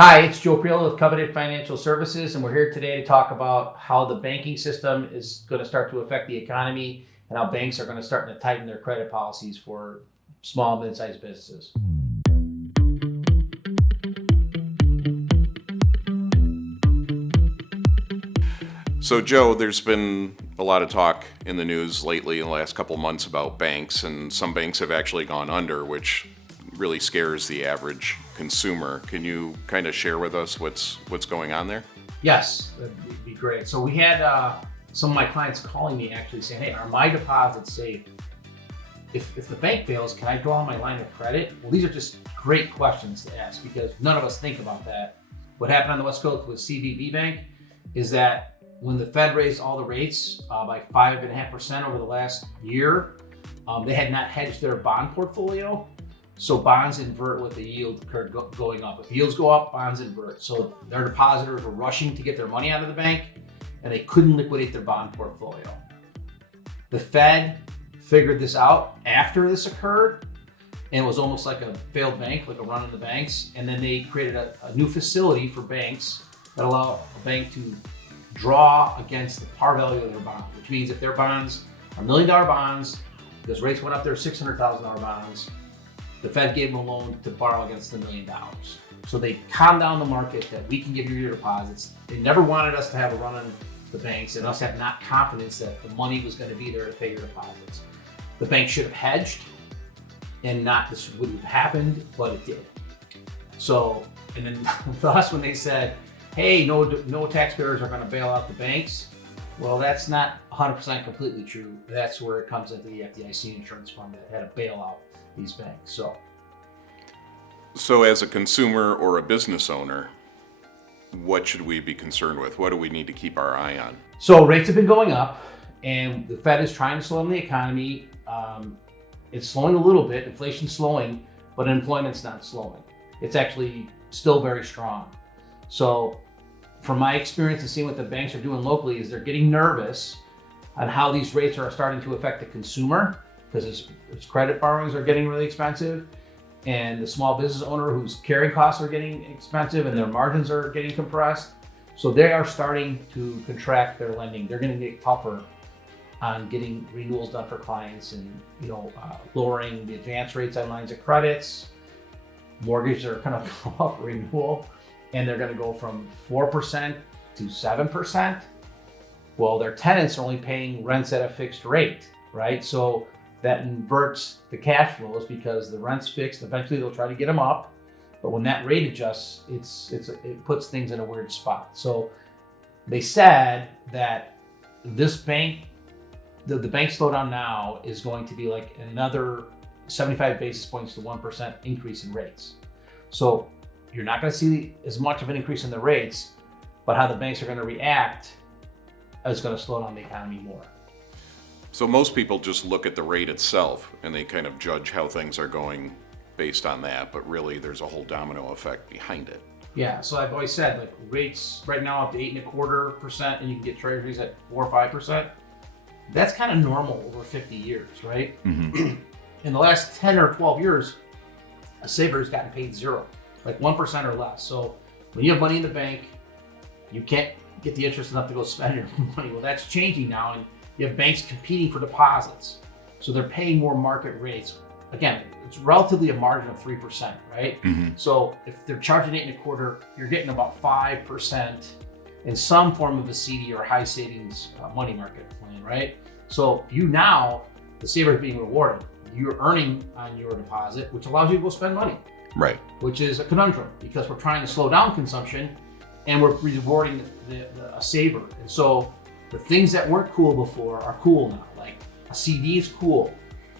Hi, it's Joe Priolo with Covenant Financial Services, and we're here today to talk about how the banking system is going to start to affect the economy and how banks are going to start to tighten their credit policies for small and mid-sized businesses. So, Joe, there's been a lot of talk in the news lately in the last couple of months about banks, and some banks have actually gone under, which really scares the average consumer. Can you kind of share with us what's going on there? Yes, that'd be great. So we had some of my clients calling me actually saying, hey, are my deposits safe? If the bank fails, can I draw on my line of credit? Well, these are just great questions to ask because none of us think about that. What happened on the West Coast with CVB Bank is that when the Fed raised all the rates by 5.5% over the last year, they had not hedged their bond portfolio. So bonds invert with the yield curve going up. If yields go up, bonds invert. So their depositors were rushing to get their money out of the bank and they couldn't liquidate their bond portfolio. The Fed figured this out after this occurred, and it was almost like a failed bank, like a run on the banks. And then they created a new facility for banks that allow a bank to draw against the par value of their bond, which means if their bonds are $1 million bonds, because rates went up, they're $600,000 bonds, the Fed gave them a loan to borrow against $1 million. So they calmed down the market that we can give you your deposits. They never wanted us to have a run on the banks and us have not confidence that the money was going to be there to pay your deposits. The bank should have hedged and not this wouldn't have happened, but it did. So, and then thus when they said, hey, no taxpayers are going to bail out the banks. Well, that's not 100% completely true. That's where it comes into the FDIC insurance fund that had to bail out these banks. So as a consumer or a business owner, what should we be concerned with? What do we need to keep our eye on? So rates have been going up and the Fed is trying to slow down the economy. It's slowing a little bit, inflation's slowing, but unemployment's not slowing. It's actually still very strong. So from my experience and seeing what the banks are doing locally is they're getting nervous on how these rates are starting to affect the consumer because its credit borrowings are getting really expensive and the small business owner whose carrying costs are getting expensive and their margins are getting compressed. So they are starting to contract their lending. They're going to get tougher on getting renewals done for clients and lowering the advance rates on lines of credits. Mortgages are kind of come up for renewal and they're going to go from 4% to 7%. Well, their tenants are only paying rents at a fixed rate, right? So that inverts the cash flows because the rent's fixed. Eventually they'll try to get them up, but when that rate adjusts, it puts things in a weird spot. So they said that this bank, the bank slowdown now is going to be like another 75 basis points to 1% increase in rates. So you're not going to see as much of an increase in the rates, but how the banks are going to react is going to slow down the economy more. So most people just look at the rate itself and they kind of judge how things are going based on that, but really there's a whole domino effect behind it. Yeah, so I've always said like rates right now up to 8.25% and you can get treasuries at 4 or 5%. That's kind of normal over 50 years, right? Mm-hmm. In the last 10 or 12 years, a saver has gotten paid zero, like 1% or less. So when you have money in the bank, you can't get the interest enough to go spend your money. Well, that's changing now, and you have banks competing for deposits. So they're paying more market rates. Again, it's relatively a margin of 3%, right? Mm-hmm. So if they're charging 8.25%, you're getting about 5% in some form of a CD or high savings money market plan, right? So the saver is being rewarded. You're earning on your deposit, which allows you to go spend money. Right. Which is a conundrum because we're trying to slow down consumption and we're rewarding a saver. And so the things that weren't cool before are cool now. Like a CD is cool.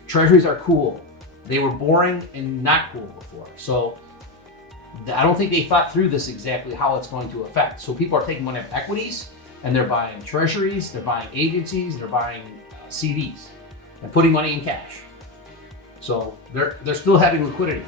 Treasuries are cool. They were boring and not cool before. So I don't think they thought through this exactly how it's going to affect. So people are taking money out of equities and they're buying treasuries, they're buying agencies, they're buying CDs and putting money in cash. So they're still having liquidity.